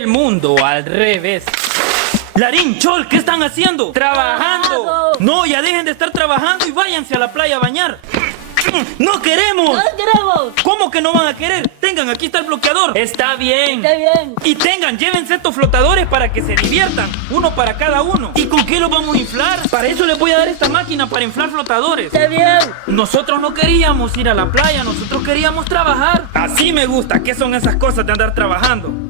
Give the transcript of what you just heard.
El mundo al revés. Larín, Chol, ¿qué están haciendo? ¡Trabajando! No, ya dejen de estar trabajando y váyanse a la playa a bañar. ¡No queremos! ¡No queremos! ¿Cómo que no van a querer? Tengan, aquí está el bloqueador. Está bien. Está bien. Y tengan, llévense estos flotadores para que se diviertan. Uno para cada uno. ¿Y con qué los vamos a inflar? Para eso les voy a dar esta máquina para inflar flotadores. Está bien. Nosotros no queríamos ir a la playa, nosotros queríamos trabajar. Así me gusta. ¿Qué son esas cosas de andar trabajando?